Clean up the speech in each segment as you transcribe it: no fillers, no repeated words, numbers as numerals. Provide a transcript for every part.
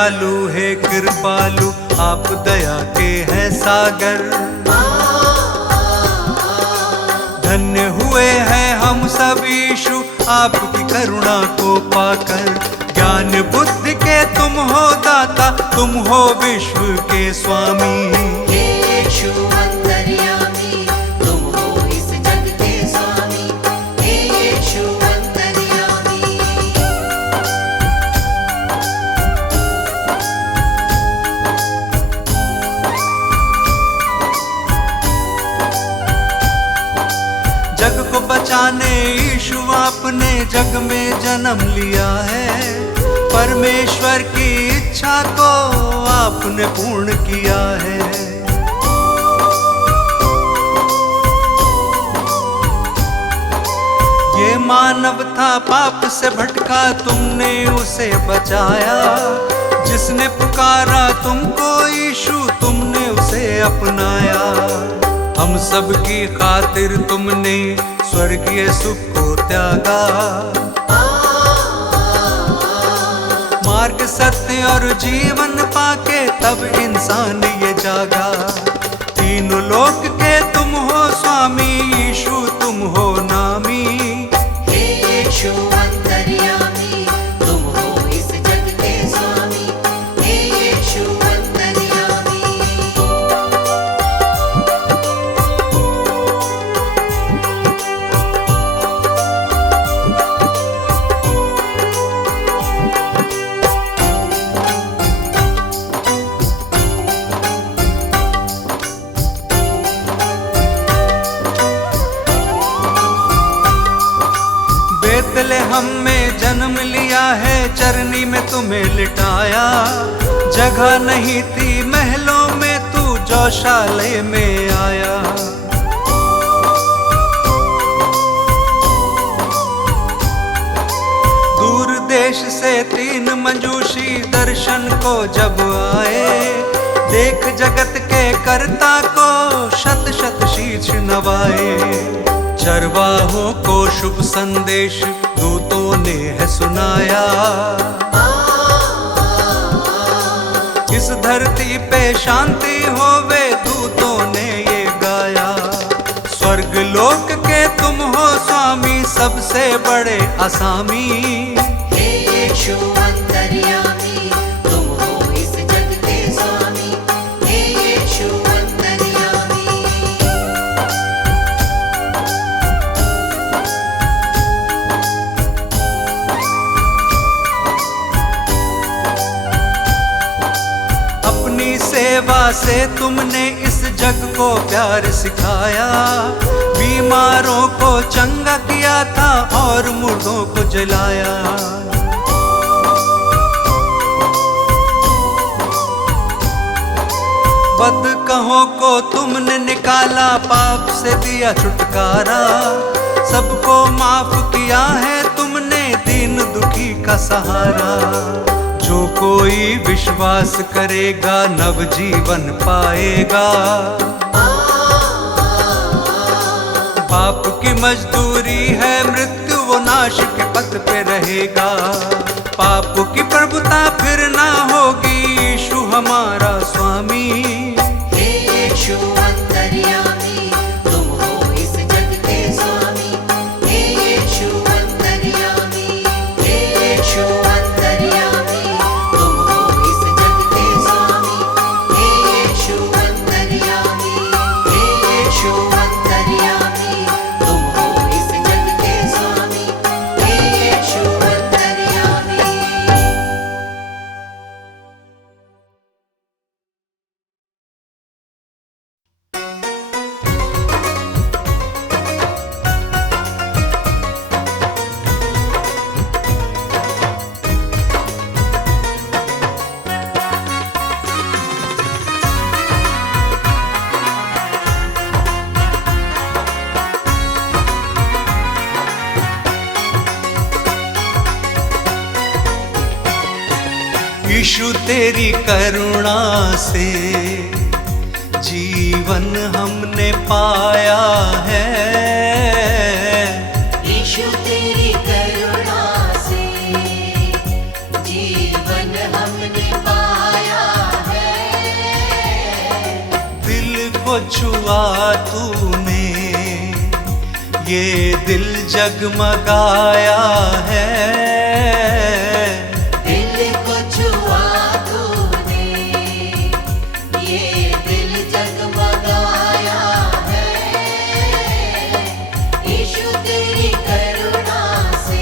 दयालु है कृपालु, आप दया के हैं सागर। धन्य हुए हैं हम सब यीशु आपकी करुणा को पाकर। ज्ञान बुद्धि के तुम हो दाता, तुम हो विश्व के स्वामी। हे यीशु अंतर्यामी, तुम हो इस जग के स्वामी। हे यीशु अंतर्यामी। जग को बचाने यीशु आपने जग में जन्म लिया है। परमेश्वर की इच्छा को आपने पूर्ण किया है। ये मानव था पाप से भटका, तुमने उसे बचाया। जिसने पुकारा तुमको यीशु, तुमने उसे अपनाया। हम सब की खातिर तुमने स्वर्गीय सुख को त्यागा। मार्ग सत्य और जीवन पाके तब इंसान ये जागा। तीनों लोक के तुम हो स्वामी, यीशु तुम हो नामी। हे यीशु अंतर्यामी, तुम हो इस जग के स्वामी। हे यीशु अंतर्यामी। बेतलेहम में जन्म लिया है, चरनी में तुम्हें लिटाया। जगह नहीं थी महलों में, तू गौशाले में आया। दूर देश से 3 मंजूषी दर्शन को जब आए। देख जगत के कर्ता को शत शत शीश नवाए। चरवाहों को शुभ संदेश दूतों ने है सुनाया। इस धरती पे शांति होवे, दूतों ने ये गाया। स्वर्ग लोक के तुम हो स्वामी, सबसे बड़े असामी। हे यीशु अंतर्यामी, तुम हो इस जग के स्वामी। हे यीशु अंतर्यामी। अपनी सेवा से तुमने इस जग को प्यार सिखाया। बीमारों को चंगा किया था और मुर्दों को जलाया। बदकहों को तुमने निकाला, पाप से दिया छुटकारा। सबको माफ किया है तुमने, दीन दुखी का सहारा। जो कोई विश्वास करेगा नव जीवन पाएगा। पाप की मजदूरी है मृत्यु, वो नाश के पथ पे रहेगा। पाप की प्रभुता फिर ना होगी, यीशु हमारा स्वामी। हे यीशु अंतर्यामी, तुम हो इस जग के स्वामी। हे यीशु अंतर्यामी। हे यीशु अंतर्यामी, तुम हो इस जग के स्वामी। हे यीशु अंतर्यामी। हे यीशु अंतर्यामी, तुम हो इस जग के स्वामी। हे यीशु अंतर्यामी। यीशु तेरी करुणा से जीवन हमने पाया है। यीशु तेरी करुणा से जीवन हमने पाया को छुआ तूने, ये दिल जगमगाया है। दिल को छुआ तूने, ये दिल जगमगाया है। यीशु तेरी करुणा से।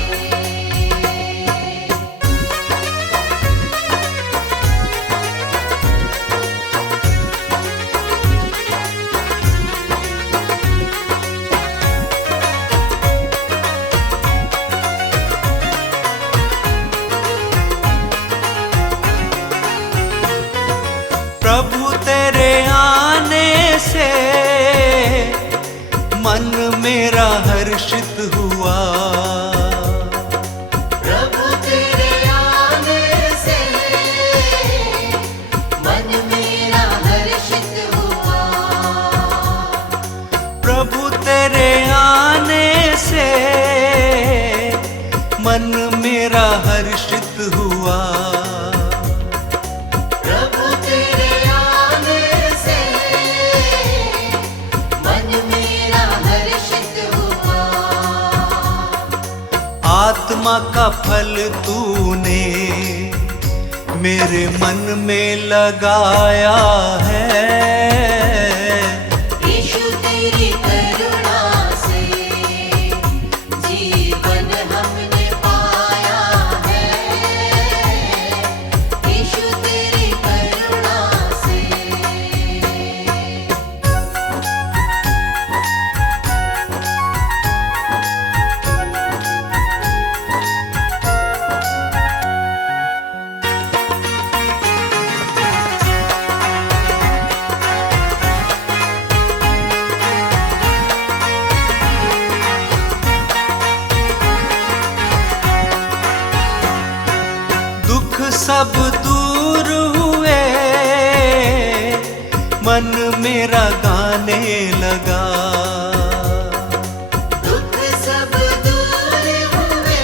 प्रभु तेरे आने से मन मेरा हर्षित हुआ। प्रभु तेरे आने से मन मेरा हर्षित हुआ। प्रभु तेरे आने से मन मेरा हर्षित हुआ। प्रभु तेरे आने से मन मेरा हर्षित हुआ। आत्मा का फल तूने मेरे मन में लगाया है। यीशु तेरी करुणा से जीवन हमने पाया है। यीशु तेरी करुणा से। दुख सब दूर हुए, मन मेरा गाने लगा। दुख सब दूर हुए,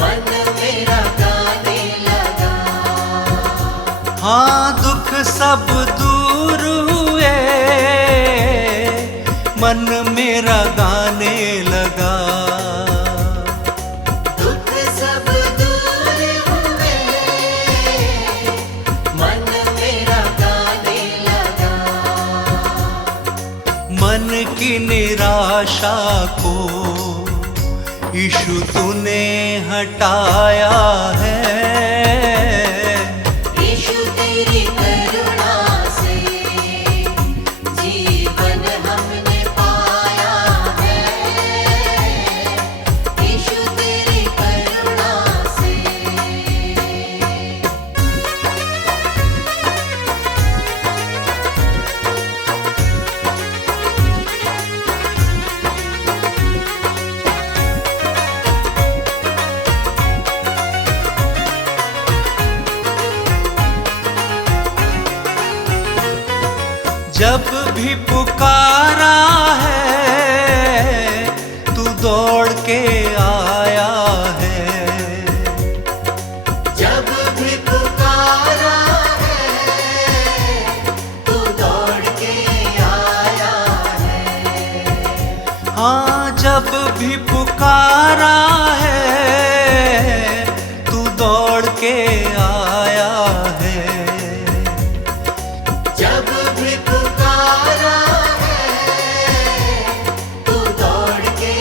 मन मेरा गाने लगा। हाँ, दुख सब दूर हुए, मन मेरा गाने लगा। दुख सब दूर हुए, मन मेरा गाने लगा। मन की निराशा को यीशु तूने हटाया है। यीशु तेरी करुणा से जीवन हमने पाया है। यीशु तेरी करुणा से। जब भी पुकारा है तू दौड़ के आया है। जब भी पुकारा है तू दौड़ के आया है। हाँ, जब भी पुकारा है तू दौड़ के आया है। जब भी पुकारा है तू दौड़ के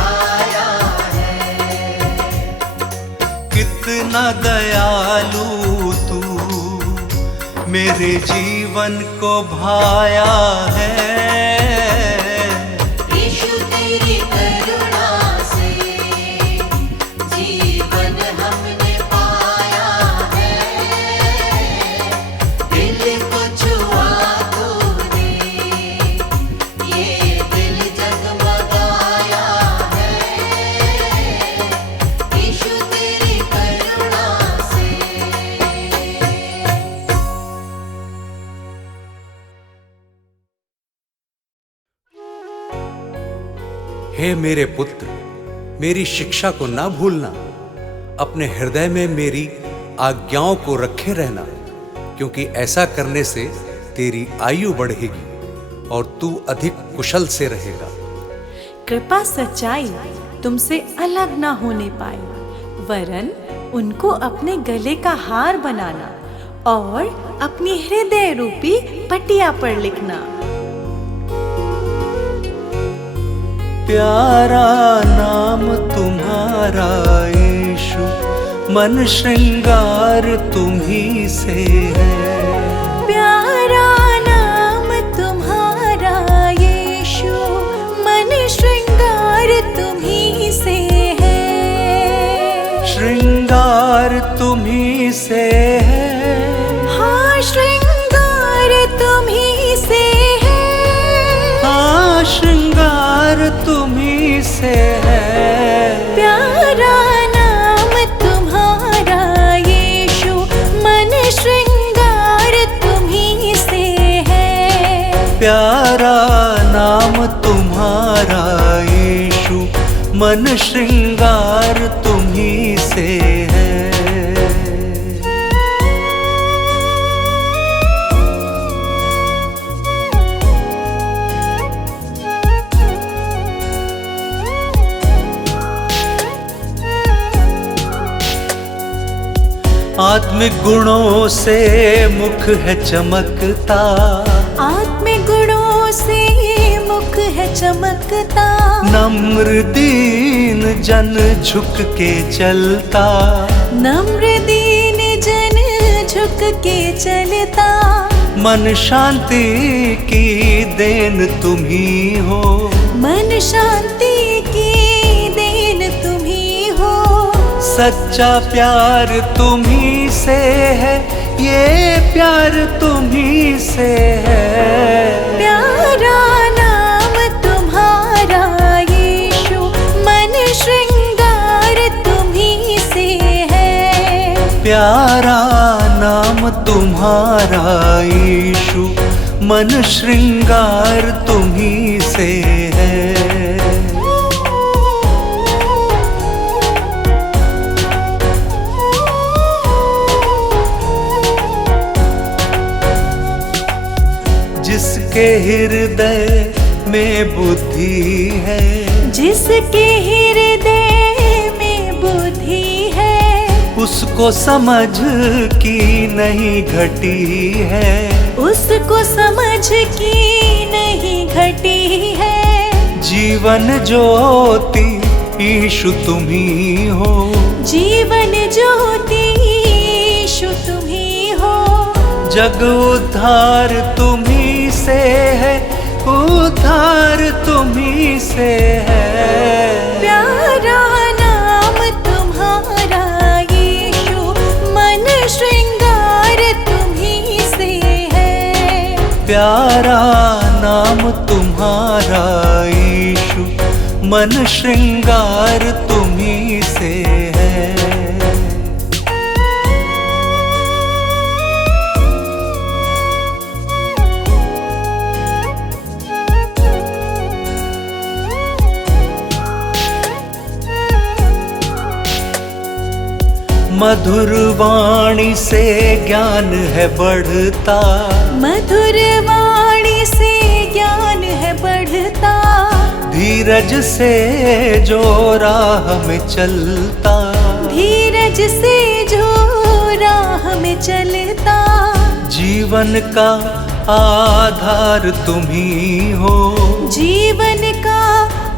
आया है। कितना दयालु तू मेरे जीवन को भाया है। यीशु तेरी करुणा से जीवन हमने पाया है। दिल को छुआ तूने, ये दिल जगमगाया है। यीशु तेरी करुणा से। हे मेरे पुत्र, मेरी शिक्षा को ना भूलना, अपने हृदय में मेरी आज्ञाओं को रखे रहना, क्योंकि ऐसा करने से तेरी आयु बढ़ेगी और तू अधिक कुशल से रहेगा। कृपा सच्चाई तुमसे अलग ना होने पाए, वरन उनको अपने गले का हार बनाना और अपनी हृदय रूपी पटिया पर लिखना। प्यारा नाम तुम्हारा यीशु, मन श्रृंगार तुम्ही से है। प्यारा नाम तुम्हारा यीशु, मन श्रृंगार तुम्ही से है। श्रृंगार तुम्ही से है, हाँ श्रृंगार तुम्ही से है। हाँ श्रृंगार तुम्ही से है। प्यारा नाम तुम्हारा यीशु, मन श्रृंगार तुम्ही से है। प्यारा नाम तुम्हारा यीशु, मन श्रृंगार तुम्ही से है। आत्मिक गुणों से मुख है चमकता, आत्मिक गुणों से मुख है चमकता। नम्र दीन जन झुक के चलता, नम्र दीन जन झुक के चलता। मन शांति की देन तुम्ही हो, मन शांति की देन तुम्ही हो। सच्चा प्यार तुम्ही से है, ये प्यार तुम्ही से है। प्यारा नाम तुम्हारा यीशु, मन श्रृंगार तुम्ही से है। प्यारा नाम तुम्हारा यीशु, मन श्रृंगार तुम्ही से है। जिसके हृदय में बुद्धि है, जिसके हृदय में बुद्धि है। उसको समझ की नहीं घटी है, उसको समझ की नहीं घटी है। जीवन ज्योति यीशु तुम्ही हो, जीवन ज्योति यीशु तुम्ही हो। जग उद्धार तुम्ही से है, उद्धार तुम्ही से है। प्यारा नाम तुम्हारा यीशु, मन श्रृंगार तुम्ही से है। प्यारा नाम तुम्हारा यीशु, मन श्रृंगार तुम्ही से है। मधुर वाणी से ज्ञान है बढ़ता, मधुर वाणी से ज्ञान है बढ़ता। धीरज से जो राह में चलता, धीरज से जो राह में चलता। जीवन का आधार तुम्ही हो, जीवन का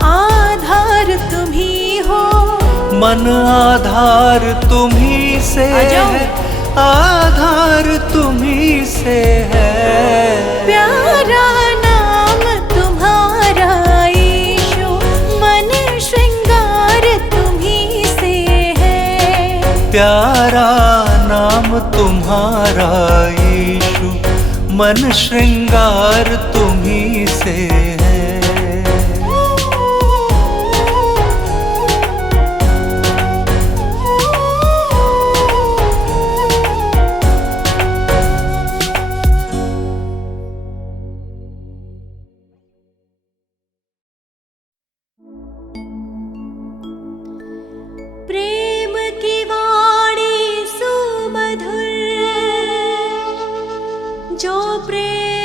आधार तुम्ही हो। मन आधार तुम्ही से है, आधार तुम्ही से है। प्यारा नाम तुम्हारा यीशु, मन श्रृंगार तुम्ही से है। प्यारा नाम तुम्हारा यीशु, मन श्रृंगार तुम्ही से है। प्रेम की वाणी सुमधुर, जो प्रेम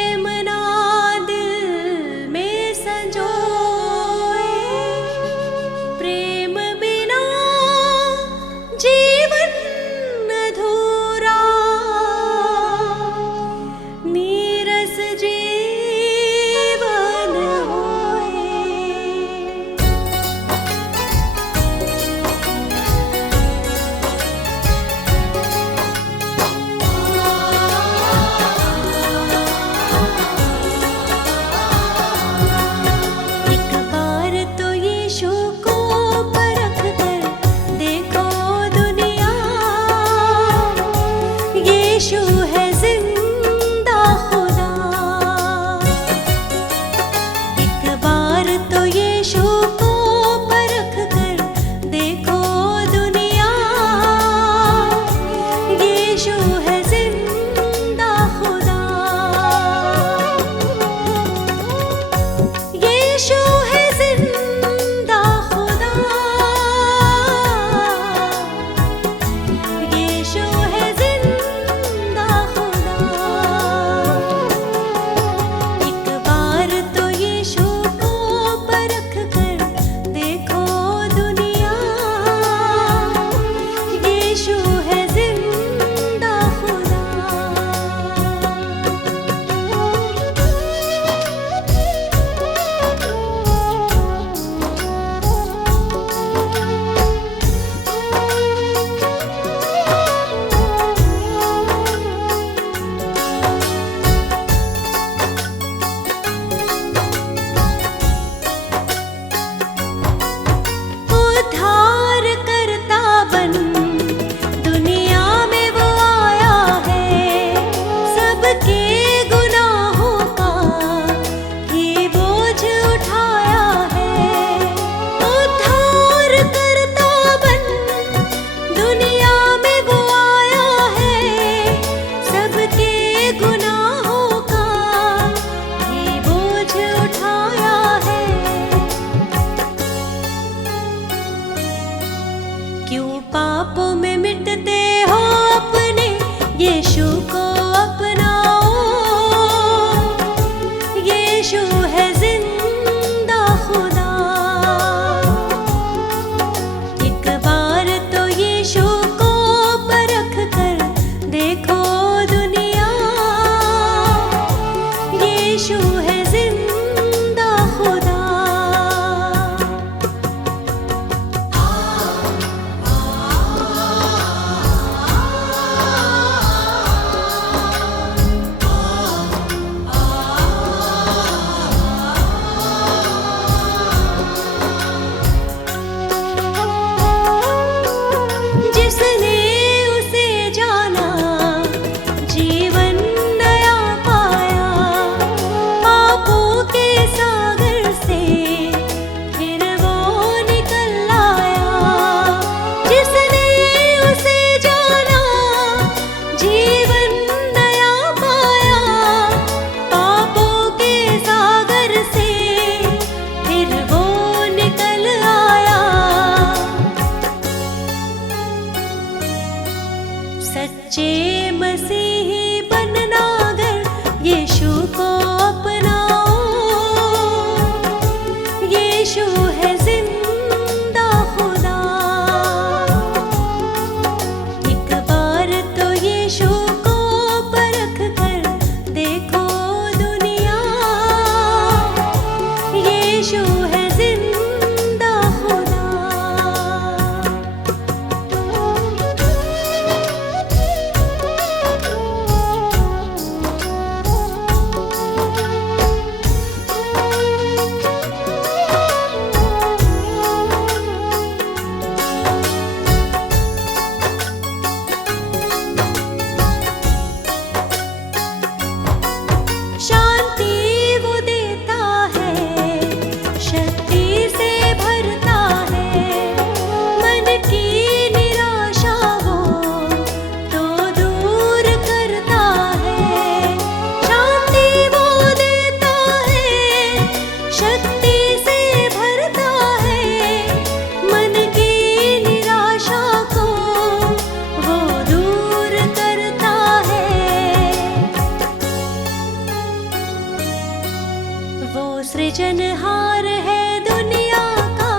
सृजनहार है दुनिया का,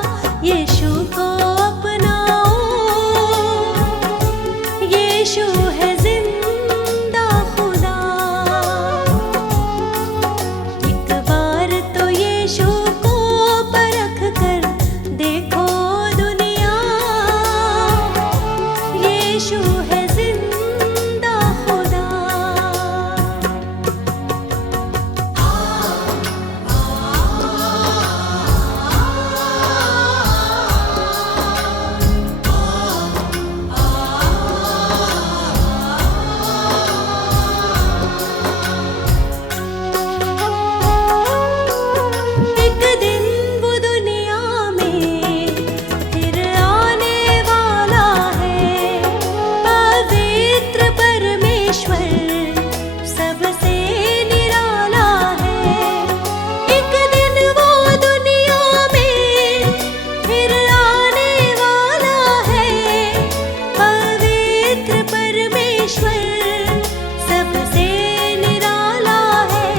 यीशु को अपनाओ। यीशु है जिंदा खुदा। एक बार तो यीशु को परख कर देखो दुनिया, यीशु है जिंदा खुदा। एक दिन वो दुनिया में फिर आने वाला है, पवित्र परमेश्वर सबसे निराला है। एक दिन वो दुनिया में फिर आने वाला है, पवित्र परमेश्वर सबसे निराला है।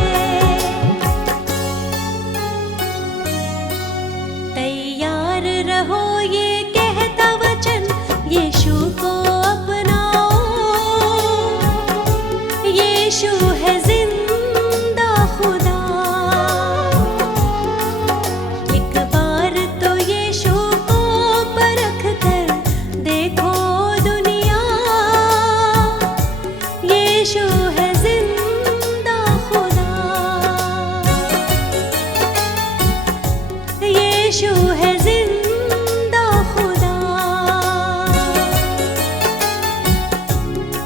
तैयार रहो ये कहता वचन, यीशु को अपनाओ। यीशु है जिंदा खुदा। एक बार तो यीशु को परख कर देखो दुनिया, यीशु है जिंदा खुदा। यीशु है जिंदा खुदा।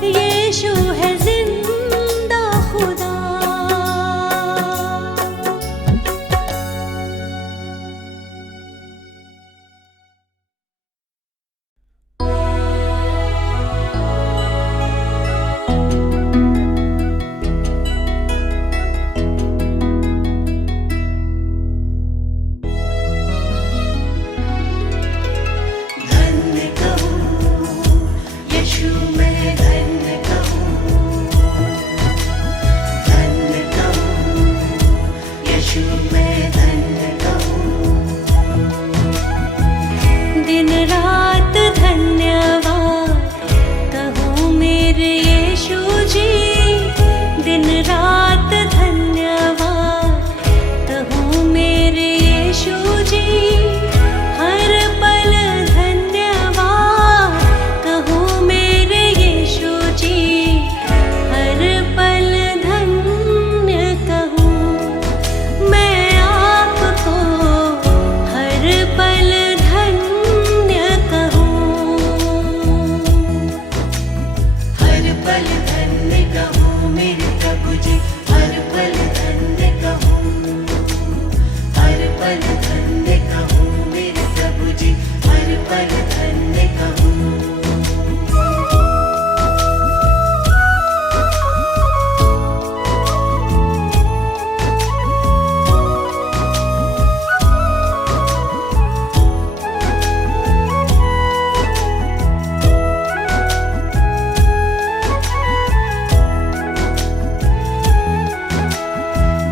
यीशु है जिंदा खुदा। धन्य कहूँ यीशु मैं धन्य कहूँ, धन्य कहूँ यीशु मैं धन्य कहूँ। दिन रात धन्यवाद कहूँ मेरे यीशु जी। दिन रात धन्यवाद कहूँ मेरे यीशु जी। हर पल धन्यवाद कहूँ मेरे यीशु जी। हर पल धन्य कहूँ मैं आपको, हर पल धन्य कहूँ। हर पल धन्य कहूँ मेरे प्रभु जी, हर पल धन्य कहूँ। हर पल धन्य कहूँ मेरे प्रभु जी, हर पल धन्य कहूँ।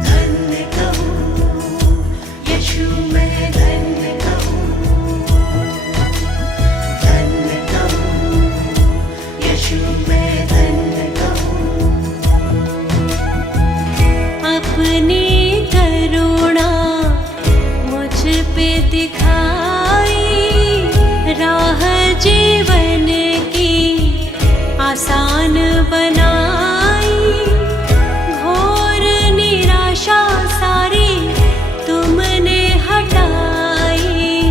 धन्य कहूँ यीशु मैं धन्य कहूँ, धन्य कहूँ यीशु मैं धन्य कहूँ। अपनी करुणा मुझ पे दिखाई, राह जीवन की आसान बनाई। घोर निराशा सारी तुमने हटाई।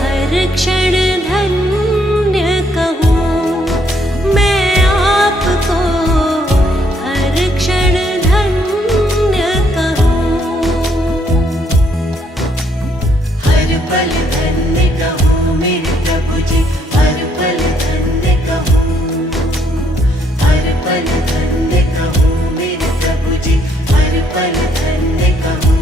हर क्षण धन्य कहूँ मैं आपको, हर क्षण धन्य कहूँ। हर पल धन्य कहूँ मेरे प्रभु जी, हर पल धन्य कहूँ। हर पल धन्य कहूँ मेरे प्रभु जी, हर पल धन्य कहूँ।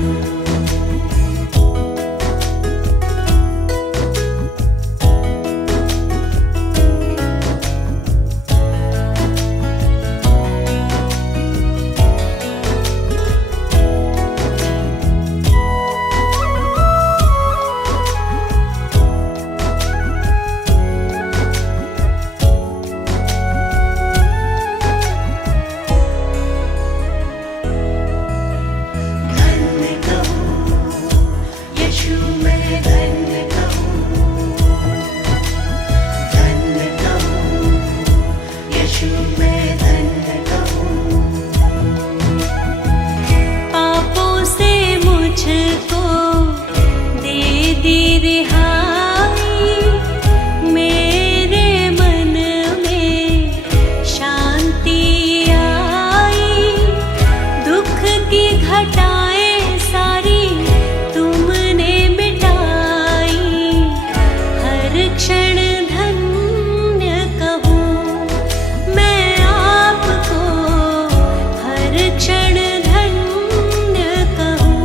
मुझको दे दी रिहाई, मेरे मन में शांति आई। दुख की घटाएं सारी तुमने मिटाई, हर क्षण धन्य कहूँ मैं आपको, हर क्षण धन्य कहूँ।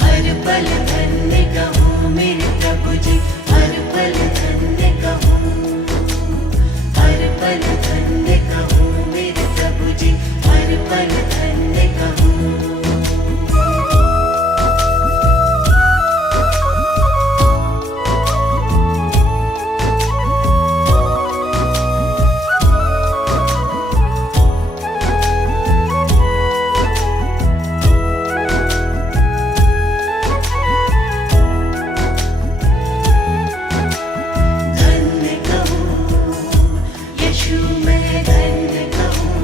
हर पल धन्य कहूँ मेरे प्रभु जी, हर पल धन्य कहूँ, हर पल धन्य कहूँ मेरे प्रभु जी, हर पल धन्य कहूँ। धन्य कहूँ यीशु मैं धन्य कहूँ,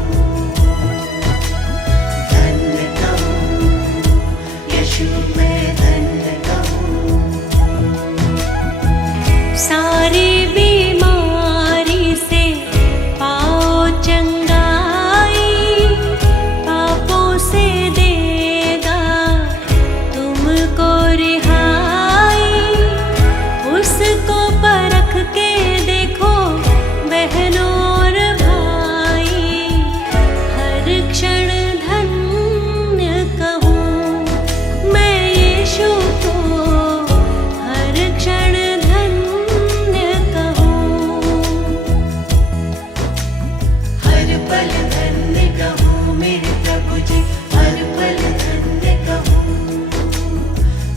धन्य कहूँ यीशु मैं धन्य कहूँ। सारी बीमारी से पाओ चंगाई, पापों से देगा तुमको रिहाई। उसको परख के देखो बहनों और भाई, हर क्षण धन्य कहूँ मैं यीशु को, हर क्षण धन्य कहूँ। हर पल धन्य कहूँ मेरे प्रभु जी, हर पल धन्य कहूँ,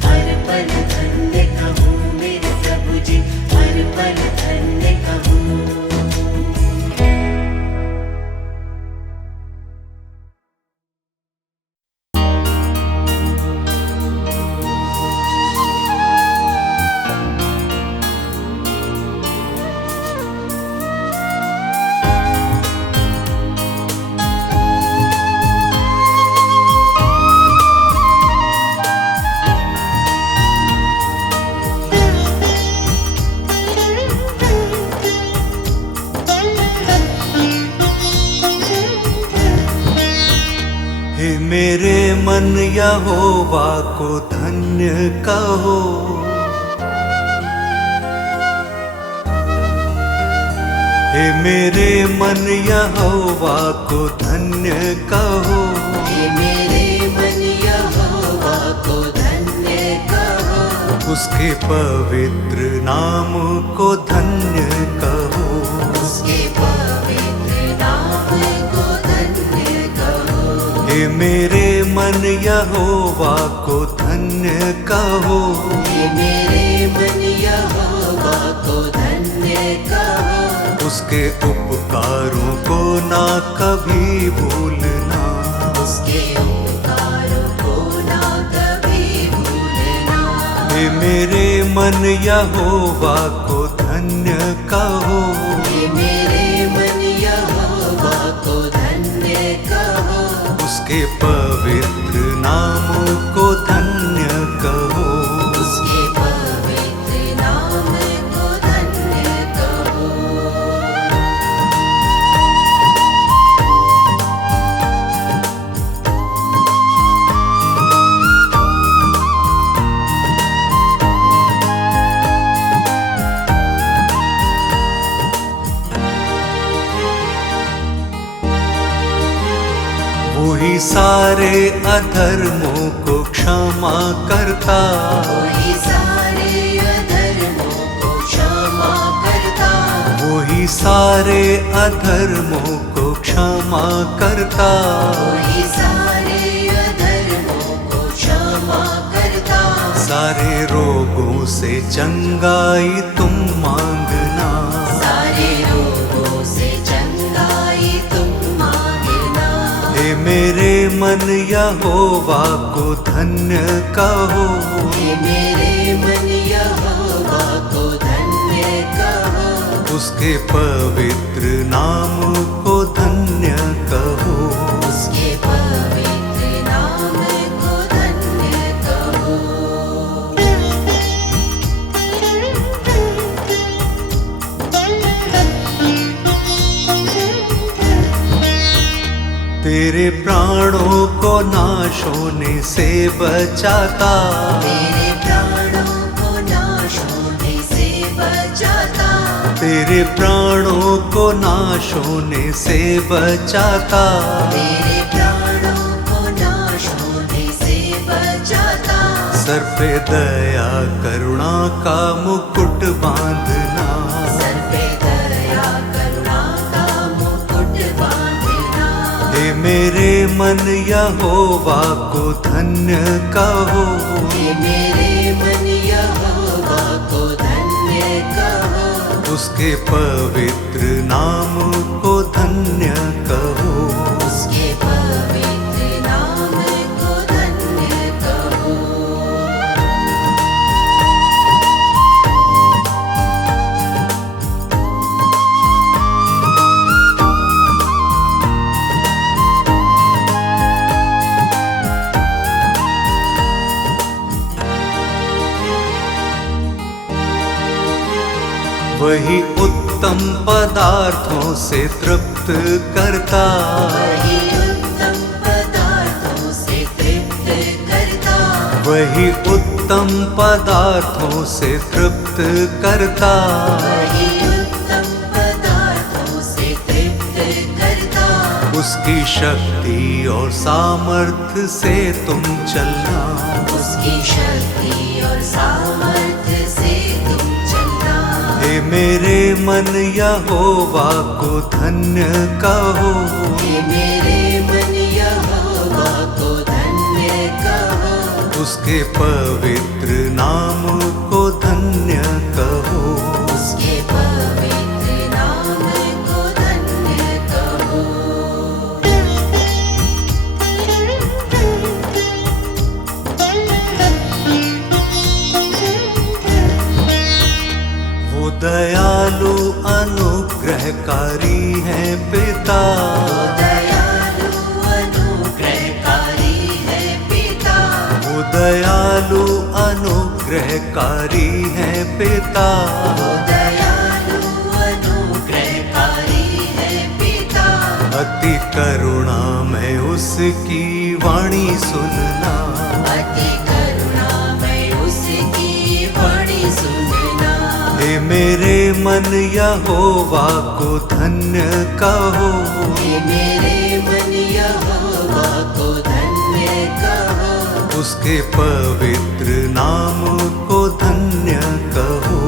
हर पल धन्य कहूँ मेरे प्रभु जी, हर पल धन्य कहूँ। हे मेरे मन यहोवा को धन्य कहो, हे मेरे मन यहोवा को धन्य कहो। हे मेरे मन यहोवा को धन्य कहो, उसके पवित्र नाम को धन्य कहो। उसके पवित्र नाम को धन्य कहो। हे मेरे मन यहोवा को धन्य कहो, हे मेरे मन यहोवा को धन्य कहो। उसके उपकारों को ना कभी भूलना, उसके उपकारों को ना कभी भूलना। हे मेरे मन यहोवा को धन्य कहो। हे मेरे मन यहोवा को धन्य कहो। उसके पवित्र नाम को धन्य कहो। उसके पवित्र नाम को धन्य कहो। वही सारे अधर्मों को क्षमा करता, वही सारे अधर्मों को क्षमा करता। वही सारे अधर्मों को क्षमा करता। वही सारे अधर्मों को क्षमा करता। सारे रोगों से चंगाई तुम मांगना, सारे रोगों से चंगाई तुम मांगना। हे मेरे मन यहोवा को धन्य कहो। हे मेरे मन यहोवा को धन्य कहो। उसके पवित्र नाम को धन्य कहो। उसके पवित्र नाम मेरे प्राणों को नाश होने से बचाता, मेरे प्राणों को नाश होने से बचाता, तेरे प्राणों को नाश होने से बचाता, मेरे प्राणों को नाश होने से बचाता। सर पे दया करुणा का मुकुट बांधना, सर पे दया करुणा का मुकुट बांधना। हे मेरे मन यहोवा को धन्य कहो, हे मेरे मन यहोवा को धन्य कहो, उसके पवित्र नाम को धन्य कहो। उसके पवित्र नाम को धन्य कहो। वही उत्तम पदार्थों से तृप्त करता, वही उत्तम पदार्थों से तृप्त करता, वही उत्तम पदार्थों से तृप्त करता, वही उत्तम पदार्थों से तृप्त करता। उसकी शक्ति और सामर्थ्य से तुम चलना, उसकी शक्ति और सामर्थ्य से तुम चलना। हे मेरे मन यहोवा को धन्य कहो, हे मेरे मन यहोवा को धन्य कहो, उसके पवित्र नाम को धन्य कहो। उसके पवित्र नाम को धन्य कहो। वो दयालु अनुग्रहकारी है पिता, दयालु अनुग्रहकारी है पिता, वो दयालु अनुग्रहकारी है पिता, दयालु अनुग्रहकारी है पिता। अति करुणा में उसकी वाणी सुनना, अति करुणा में उसकी वाणी सुनना। हे मेरे मन यहोवा को धन्य कहो, हे मेरे मन यहोवा को धन्य कहो, उसके पवित्र नाम को धन्य कहो।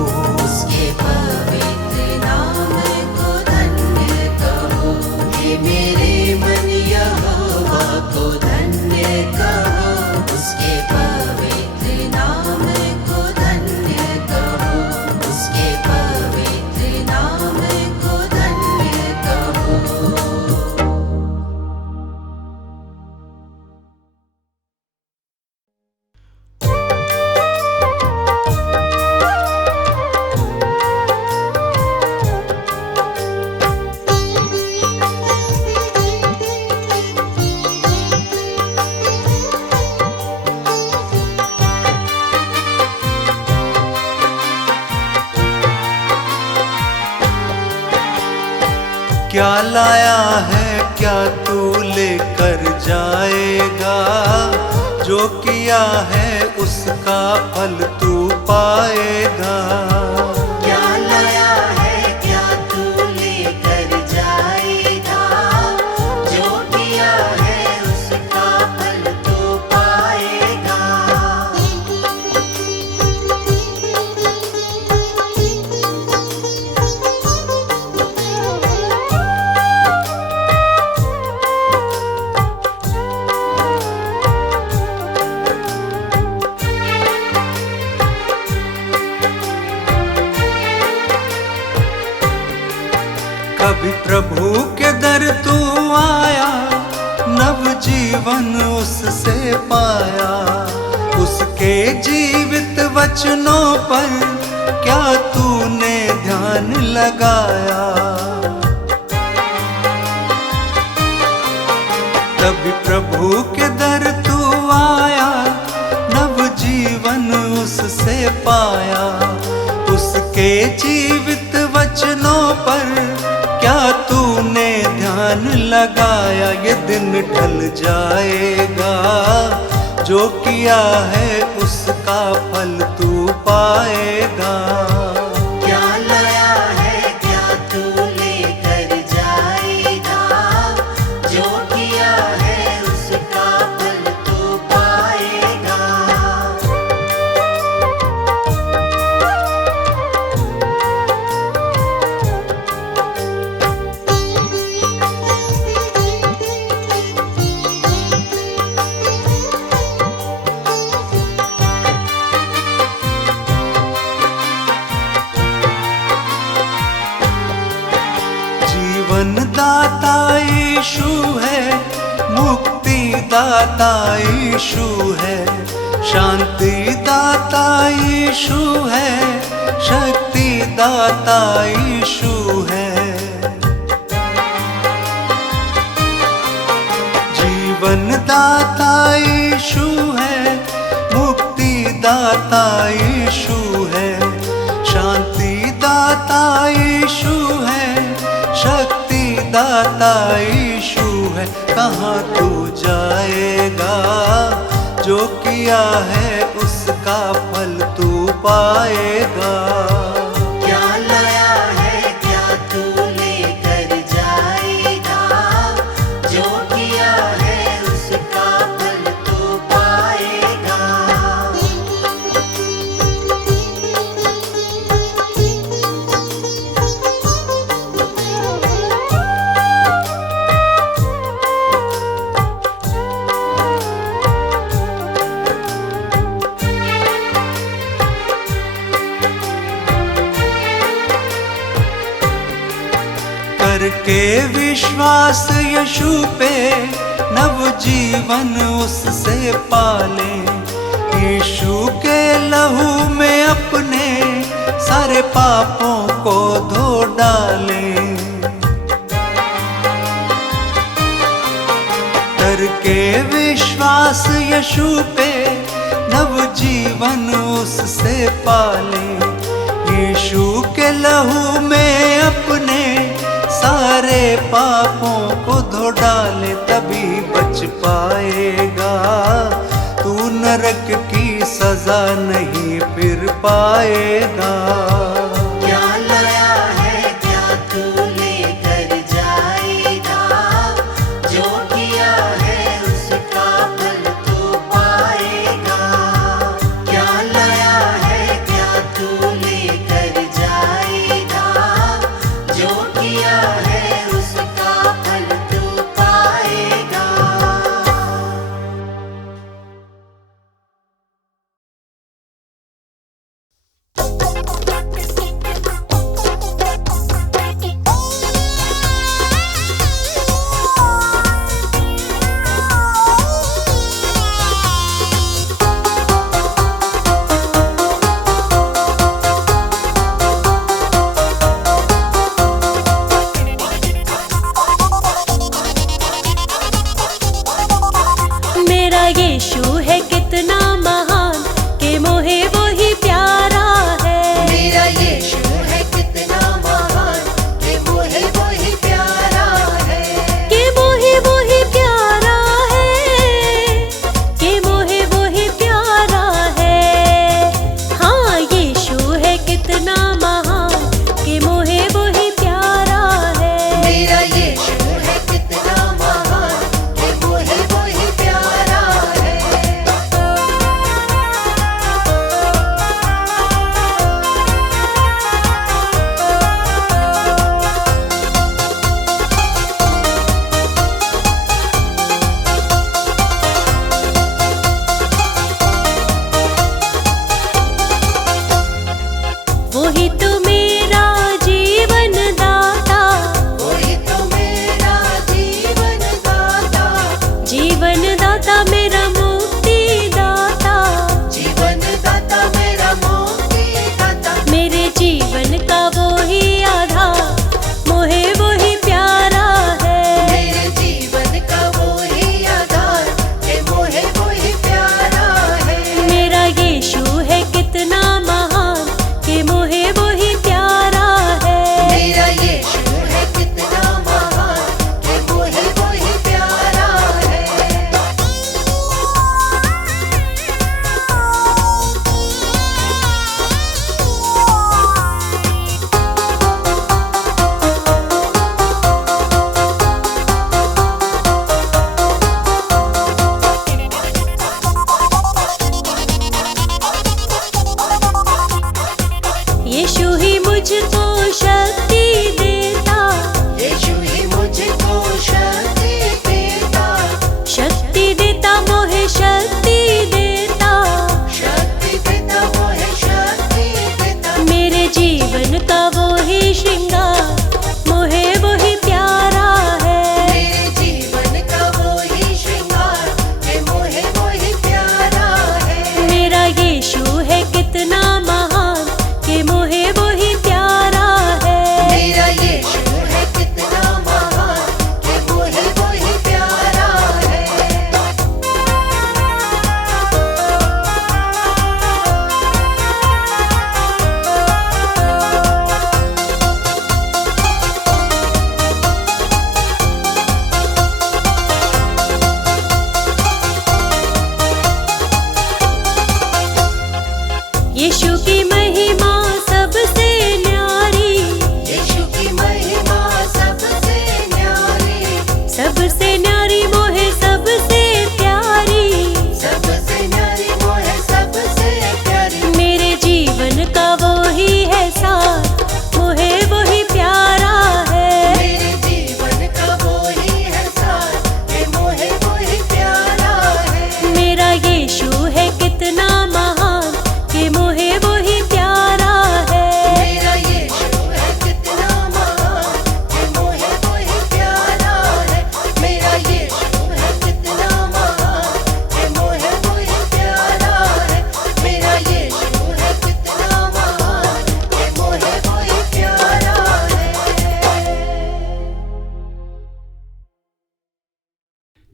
उसके पवित्र नाम को धन्य कहो। हे मेरे मन यहोवा को धन्य कहो, उसके पवित्र नाम को धन्य कहो, उसके पवित्र नाम को धन्य कहो। क्या लाया है क्या तू लेकर जाएगा, जो किया है उसका फल तू पाएगा। क्या लाया है क्या तू लेकर जाएगा, जो किया है उसका फल तू पाएगा। कभी प्रभु के दर तू आया, नव जीवन उससे पाया, उसके जीवित वचनों पर क्या तूने ध्यान लगाया। कभी प्रभु के दर तू आया, नव जीवन उससे पाया, उसके जीवित वचनों पर क्या तूने ध्यान मन लगाया ये दिन ढल जाएगा, जो किया है उसका फल तू पाएगा। क्या लाया है क्या तू लेकर जाएगा, जो किया है उसका फल तू पाएगा। जीवन दाता यीशु है, मुक्ति दाता यीशु है, शांति दाता यीशु है, शक्ति दाता यीशु है। जीवन दाता यीशु है, मुक्ति दाता यीशु है, शांति दाता यीशु है, शक्ति दाता यीशु है। कहाँ तू जाएगा, जो किया है उसका फल तू पाएगा। क्या लाया है क्या तू लेकर जाएगा, जो किया है उसका फल तू पाएगा। करके विश्वास यीशु पे नव जीवन उससे पाले, यीशु के लहू में अपने सारे पापों को धो डाले। करके विश्वास यीशु पे नव जीवन उससे पाले, यीशु के लहू में अपने सारे पापों को धो डाले, तभी बच पाएगा तू नरक की सजा नहीं फिर पाएगा। क्या लाया है क्या तू लेकर जाएगा, जो किया है उसका फल तू पाएगा। क्या लाया है क्या तू लेकर जाएगा, जो किया है उसका फल तू पाएगा। मेरा यीशु है कितना महान, के मोहे वो ही प्यारा है। मेरा यीशु है कितना महान, कि मोहे वो ही प्यारा है। के मोहे वो ही प्यारा है, के मोहे वो ही प्यारा है। हाँ यीशु है कितना महान, के मोहे वो ही प्यारा है। मेरा यीशु है कितना महान, कि मोहे वो ही प्यारा है। वही तो मेरा जीवन दाता, वही तो मेरा जीवन दाता, जीवन दाता मेरा मुक्ति दाता। जीवन दाता मेरा मुक्ति दाता। मेरे जीवन का वो ही आधार, मोहे वो ही प्यारा है। मेरे जीवन का वो ही आधार, कि मोहे वो ही प्यारा है। मेरा यीशु है कितना महान, के मोहे वो ही प्यारा है। मेरा यीशु है कितना महान, कि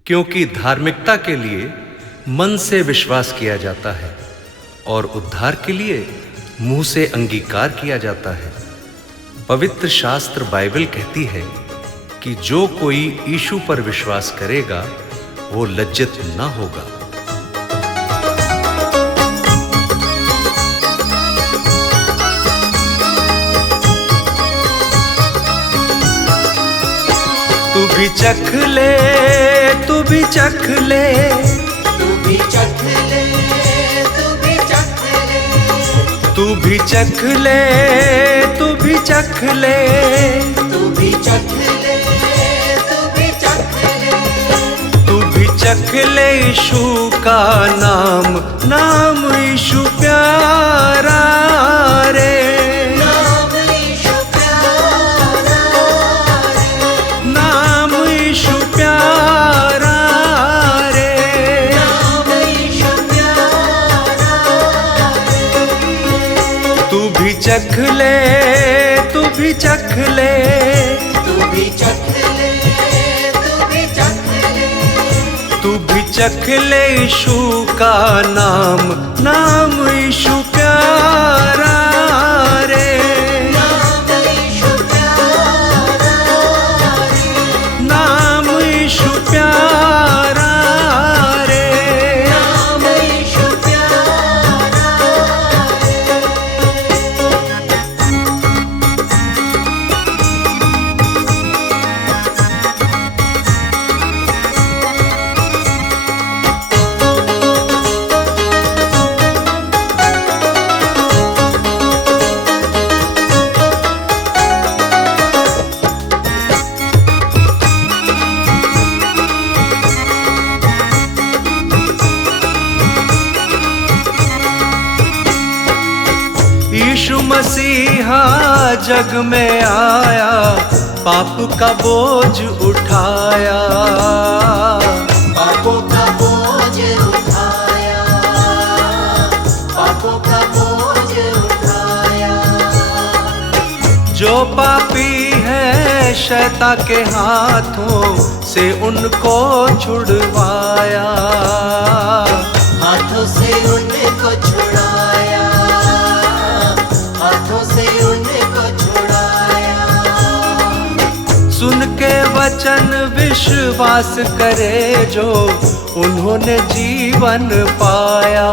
क्योंकि धार्मिकता के लिए मन से विश्वास किया जाता है और उद्धार के लिए मुंह से अंगीकार किया जाता है। पवित्र शास्त्र बाइबल कहती है कि जो कोई यीशु पर विश्वास करेगा वो लज्जित न होगा। तू भी चख ले, तू भी चख ले, तू भी चख ले, तू भी चख ले, तू भी चख ले, तू भी चख ले, तू भी चख ले, तू भी चख ले, तू भी चख ले यीशु का नाम, नाम यीशु प्यारा रे, नाम यीशु प्यारा रे, नाम यीशु प्यारा रे, नाम यीशु प्यारा रे, तू भी चख ले, तू भी चख ले, तू भी चख ले, तू भी चख ले, तू भी चख ले यीशु का नाम, नाम यीशु प्यारा रे, नाम यीशु प्यारा रे, नाम यीशु प्यारा रे, नाम यीशु प्यारा रे। यीशु मसीहा जग में आया, पाप का बोझ उठाया, पापों का बोझ उठाया, पापों का बोझ उठाया, जो पापी है शैतान के हाथों से उनको छुड़वाया, हाथों से उनको छुड़ाया, हाथों से उनको छुड़ाया, सुन के वचन विश्वास करे जो उन्होंने जीवन पाया,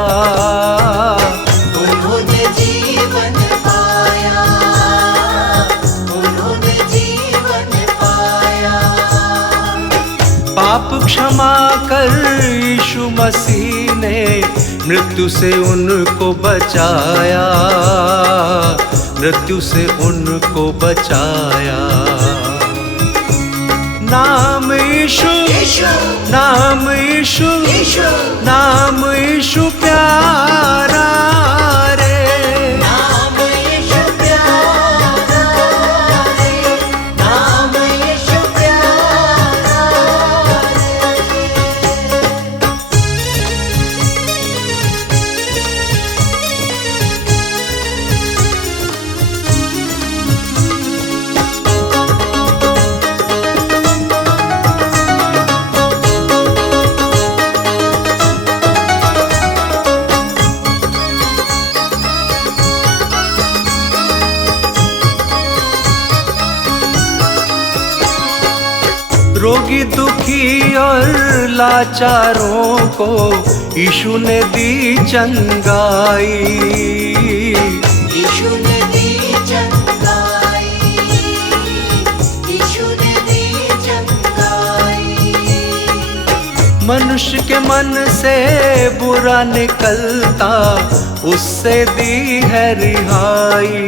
उन्होंने जीवन पाया, उन्होंने जीवन पाया, पाप क्षमा कर यीशु मसीह ने मृत्यु से उनको बचाया, मृत्यु से उनको बचाया। नाम यीशु, यीशु, नाम यीशु, यीशु, नाम यीशु प्यारा रे, नाम यीशु प्यारा रे, नाम यीशु प्यारा रे। रोगी दुखी और लाचारों को यीशु ने दी चंगाई, यीशु ने दी चंगाई, यीशु ने दी चंगाई, मनुष्य के मन से बुरा निकलता उससे दी है रिहाई,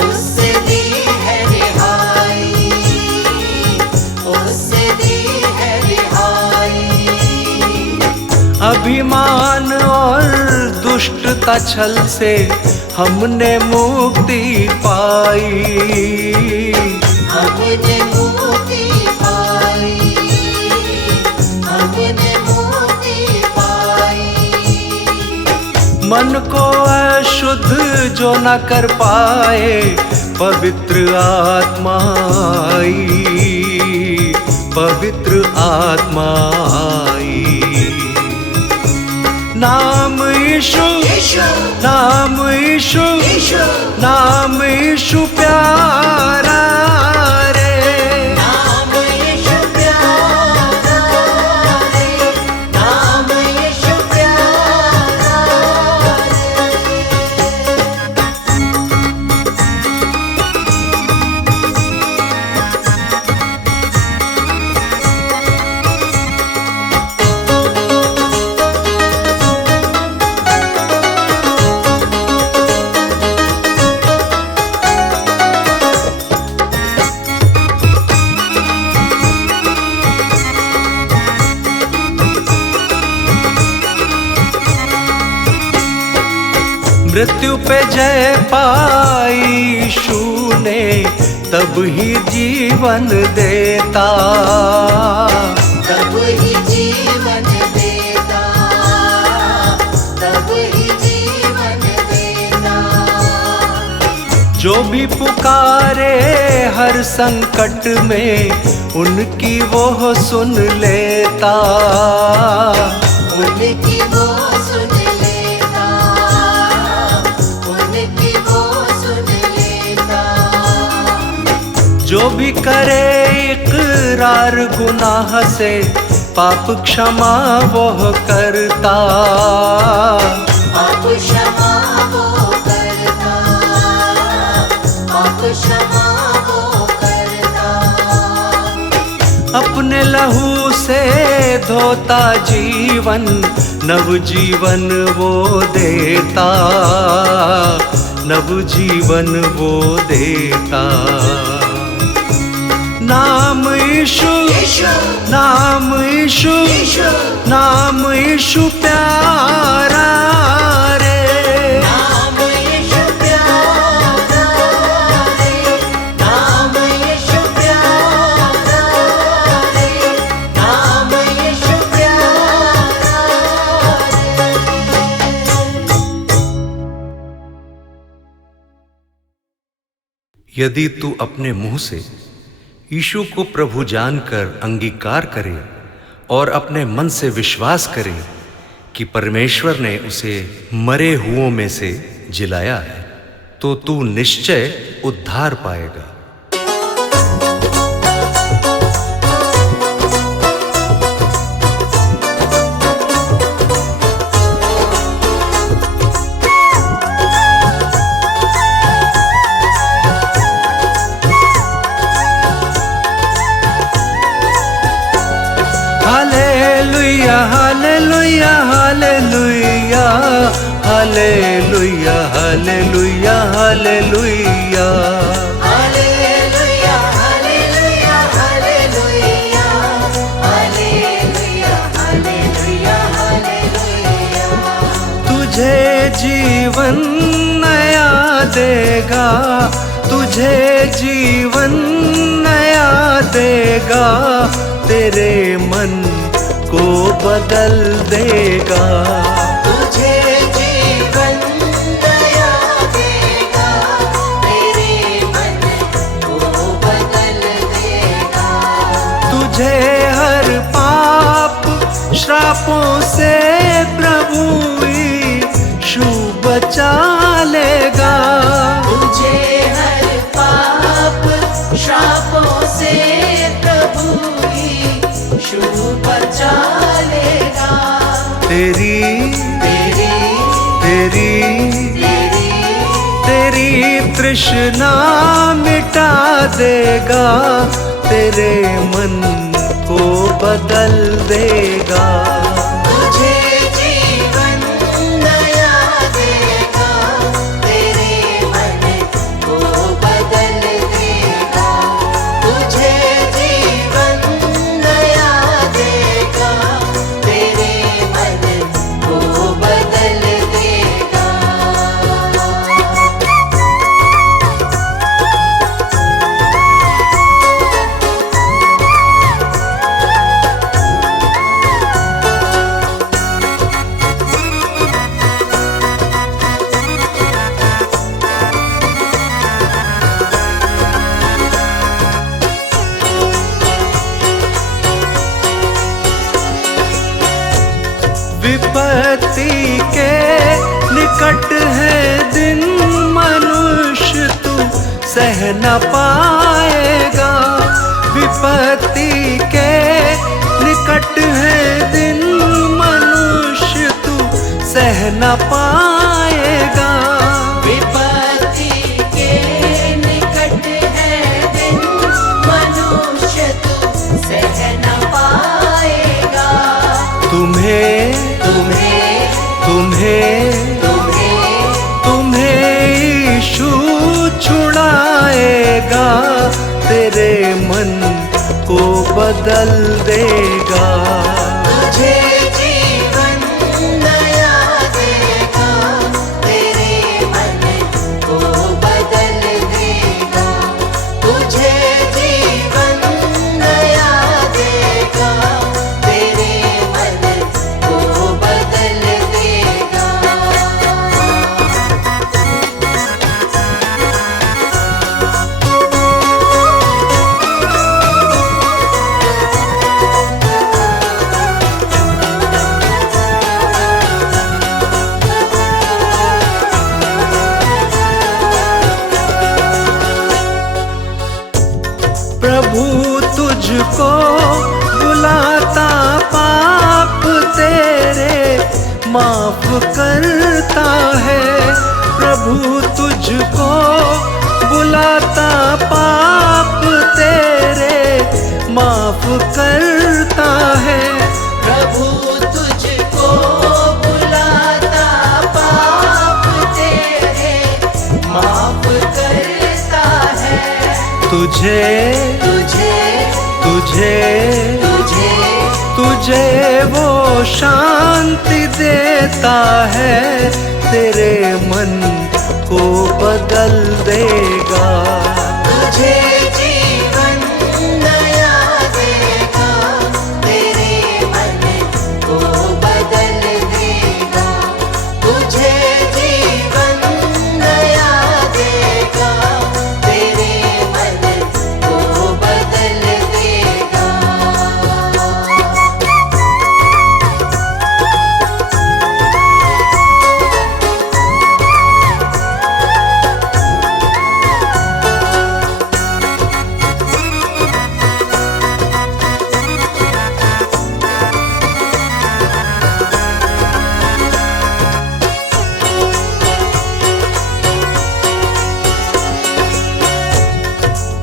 उससे दी है रिहाई, उससे दी है रिहाई, अभिमान और दुष्टता छल से हमने मुक्ति पाई, हमने मुक्ति पाई, हमने मुक्ति पाई, मन को अशुद्ध जो न कर पाए पवित्र आत्मा आई, पवित्र आत्मा आई। नाम यीशु, नाम यीशु, नाम यीशु प्यारा रे। नाम यीशु प्यारा रे, नाम यीशु प्यारा मृत्यु पे जय पाई यीशु ने, तब ही जीवन देता, तब ही जीवन देता, तब ही जीवन देता। जो भी पुकारे हर संकट में उनकी वो सुन लेता, उनकी वो सुन लेता, उनकी वो सुन लेता। जो भी करे इकरार गुनाह से पाप क्षमा वो करता, पाप क्षमा वो करता, पाप क्षमा वो करता। अपने लहू से धोता जीवन, नव जीवन वो देता, नव जीवन वो देता। नाम यीशु, नाम यीशु, नाम यीशु प्यारा रे। नाम यीशु प्यारा रे, नाम यीशु प्यारा रे, नाम यीशु प्यारा रे। यदि तू अपने मुंह से यीशु को प्रभु जानकर अंगीकार करे और अपने मन से विश्वास करे कि परमेश्वर ने उसे मरे हुओं में से जिलाया है, तो तू निश्चय उद्धार पाएगा। Hallelujah, hallelujah, hallelujah, hallelujah, hallelujah, hallelujah. Hallelujah, hallelujah, hallelujah, hallelujah, hallelujah, hallelujah. तुझे जीवन नया देगा, तुझे जीवन नया देगा, तेरे मन को बदल देगा। तुझे जीवन नया देगा, तेरे मन को बदल देगा। तुझे हर पाप श्रापों से प्रभु यीशु बचा लेगा। तुझे हर पाप श्रापों से प्रभु यीशु बचा लेगा। तेरी तेरी तेरी तेरी तेरी तृष्णा मिटा देगा, तेरे मन को बदल देगा। तुझे जीवन नया देगा, तेरे मन को बदल देगा। तुझे जीवन नया देगा, तेरे मन को बदल देगा। विपत्ति के निकट है दिन, मनुष्य तू सह न पाएगा। विपत्ति के निकट है दिन, मनुष्य तू सह न पाएगा। विपत्ति के निकट है दिन, मनुष्य तू सह न पाएगा। तुम्हें तुम्हें तुम्हें तुम्हें तुम्हें यीशु छुड़ाएगा, तेरे मन को बदल देगा। तुझे जीवन नया देगा, तेरे मन को बदल देगा। तुझे जीवन नया देगा, तेरे मन को बदल देगा। प्रभु तुझको बुलाता, पाप तेरे माफ करता है। प्रभु तुझको बुलाता, पाप तेरे माफ करता है। प्रभु तुझको बुलाता, पाप तेरे माफ करता है। तुझे तुझे तुझे तुझे तुझे वो शांति देता है, तेरे मन को बदल देगा। तुझे जीवन नया देगा, तेरे मन को बदल देगा। तुझे जीवन नया देगा, तेरे मन को बदल देगा।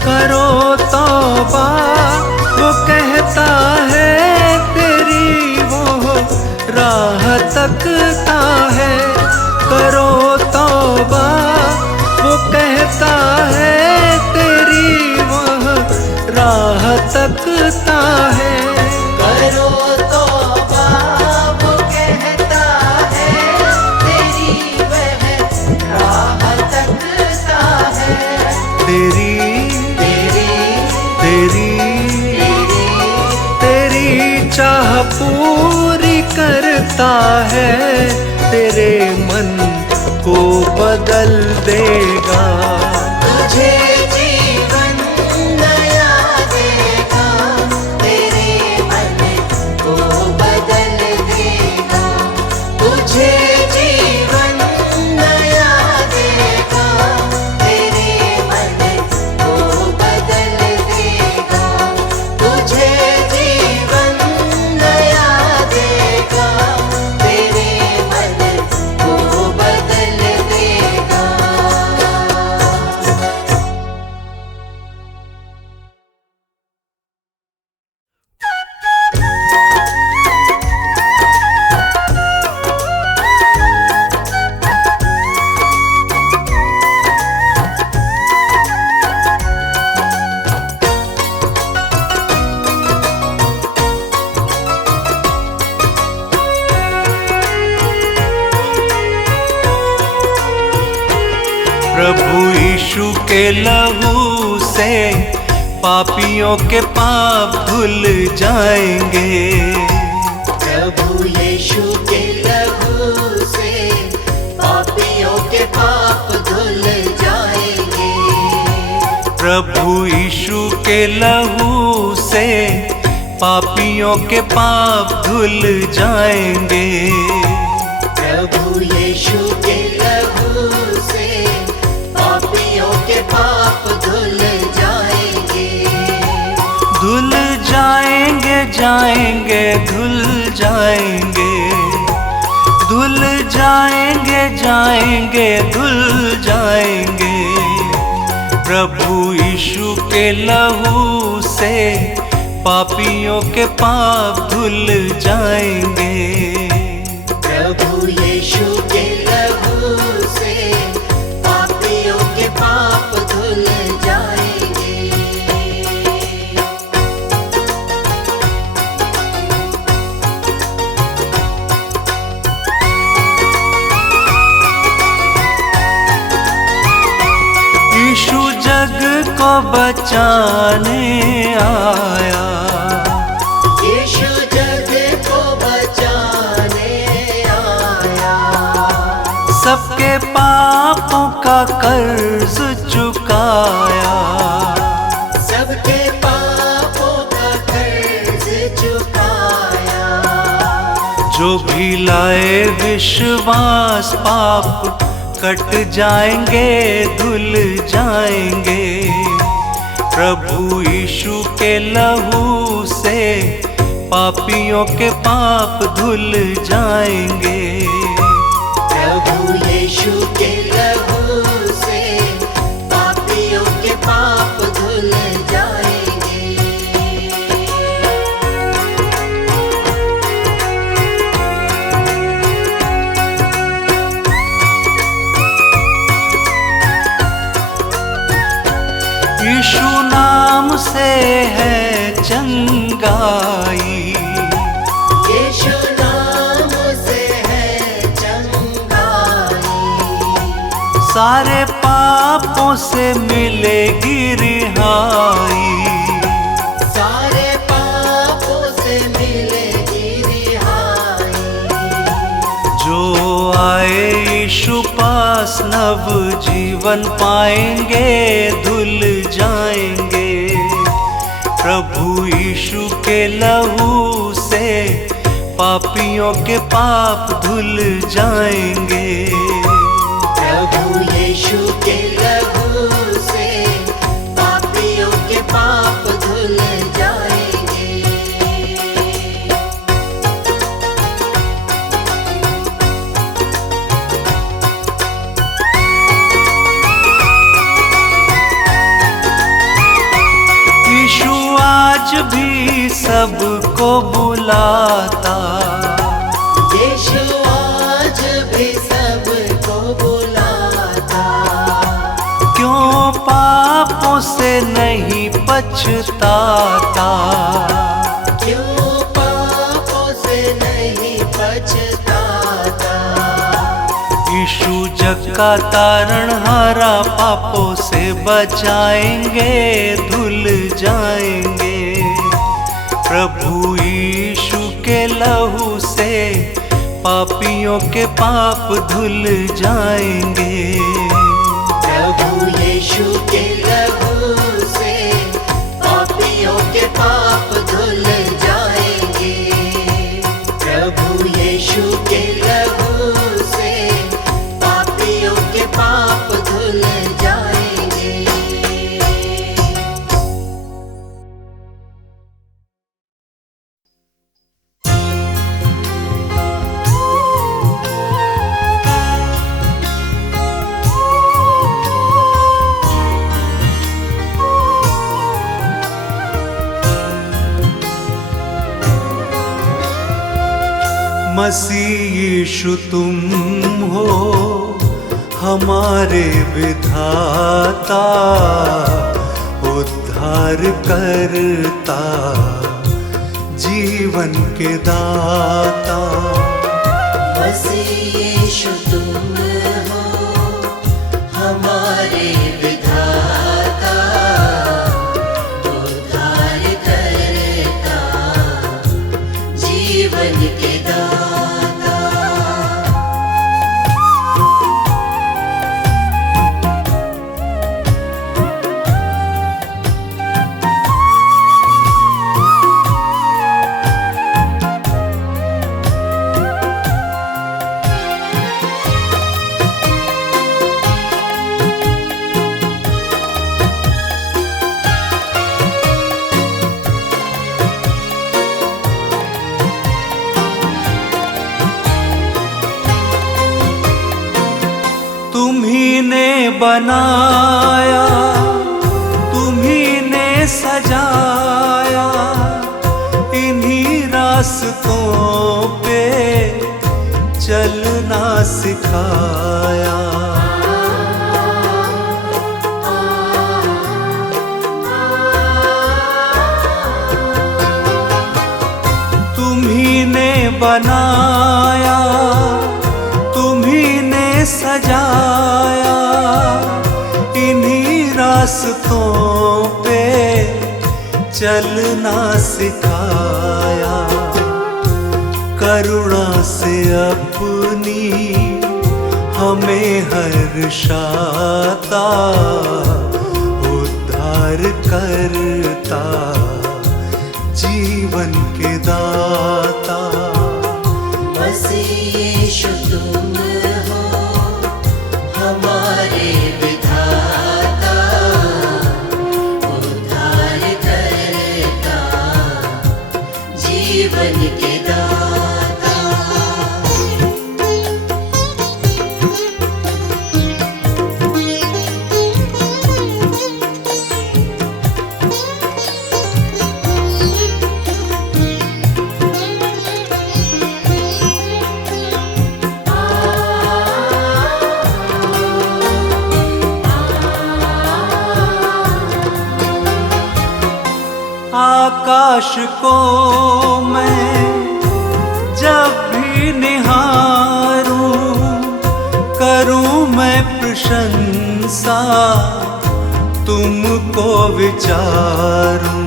करो तौबा, वो कहता है, तेरी वो राह तकता है। करो तौबा, वो कहता है, तेरी वह राह तकता है। करो तौबा, वो कहता है, तेरी वह राह तकता है। तेरी तेरी तेरी चाह पूरी करता है, तेरे मन को बदल देगा। तुझे जीवन नया देगा, तेरे मन को बदल देगा। तुझे जीवन नया देगा, तेरे मन को बदल देगा। तुझे जीवन नया देगा, तेरे मन को बदल देगा। प्रभु यीशु के लहू से पापियों के पाप धुल जाएंगे। प्रभु यीशु के लहू से पापियों के पाप धुल जाएंगे। प्रभु यीशु के लहू से पापियों के पाप धुल जाएंगे। प्रभु यीशु के लहू से पापियों के पाप धुल जाएंगे। धुल जाएंगे, जाएंगे, धुल जाएंगे, धुल जाएंगे, जाएंगे, धुल जाएंगे। प्रभु यीशु के लहू से पापियों के पाप धुल जाएंगे। प्रभु यीशु के लहू से पापियों के पाप धुल जाएंगे। यीशु जग को बचाने आया, यीशु जग को बचाने आया। सबके पापों का कर्ज चुकाया, सबके पापों का कर्ज चुकाया। जो भी लाए विश्वास पाप कट जाएंगे, धुल जाएंगे। प्रभु यीशु के लहू से पापियों के पाप धुल जाएंगे। प्रभु यीशु के लहू से पापियों के पाप धुल जाएंगे। यीशु नाम से है चंगाई, यीशु नाम से है चंगाई। सारे पापों से मिलेगी रिहाई, सारे पापों से मिलेगी रिहाई। जो आए यीशु पास नव जीवन पाएंगे, धुल जाएंगे। प्रभु यीशु के लहू से पापियों के पाप धुल जाएंगे। प्रभु यीशु के लहू से पापियों के पाप धुल जाएंगे। यीशु आज भी सबको बुलाता, यीशु आज भी सबको बुलाता। क्यों पापों से नहीं पछताता, क्यों पापों से नहीं पछताता। यीशु जग का तारणहारा पापों से बचाएंगे, धुल जाएंगे। प्रभु यीशु के लहू से पापियों के पाप धुल जाएंगे। प्रभु यीशु के लहू से पापियों के पाप धुल जाएंगे। प्रभु यीशु के लहू से पापियों के पाप धुल जाएंगे। मसीह यीशु तुम हो हमारे विधाता, उद्धार करता, जीवन के दाता। मसीह यीशु तुम हो हमारे विधाता, उद्धार करता, जीवन के दाता। बनाया, तुम्ही ने सजाया, इन्हीं रास्तों पे चलना सिखाया। तुम्ही ने बनाया, तुम्ही ने सजाया, इन्हीं रास्तों पे चलना सिखाया। करुणा से अपनी हमें हर्षाता, उद्धार करता, जीवन के दाता। मसीह यीशु तुम हो हमारे विधाता, उद्धार करता, जीवन के दाता। आकाश को मैं जब भी निहारूं, करूं मैं प्रशंसा, तुमको विचारूं।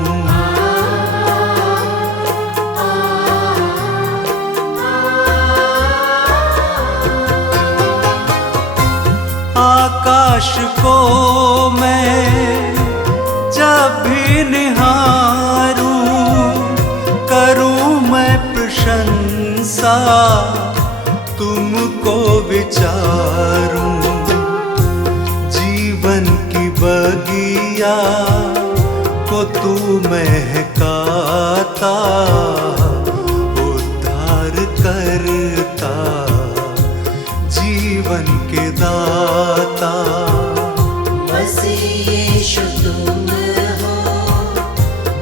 आकाश को मैं जब भी निहारूं, करूं मैं प्रशंसा, तुमको विचारूं। जीवन की बगिया को तू महकाता, उद्धार करता, जीवन के दाता। मसीह यीशु तुम हो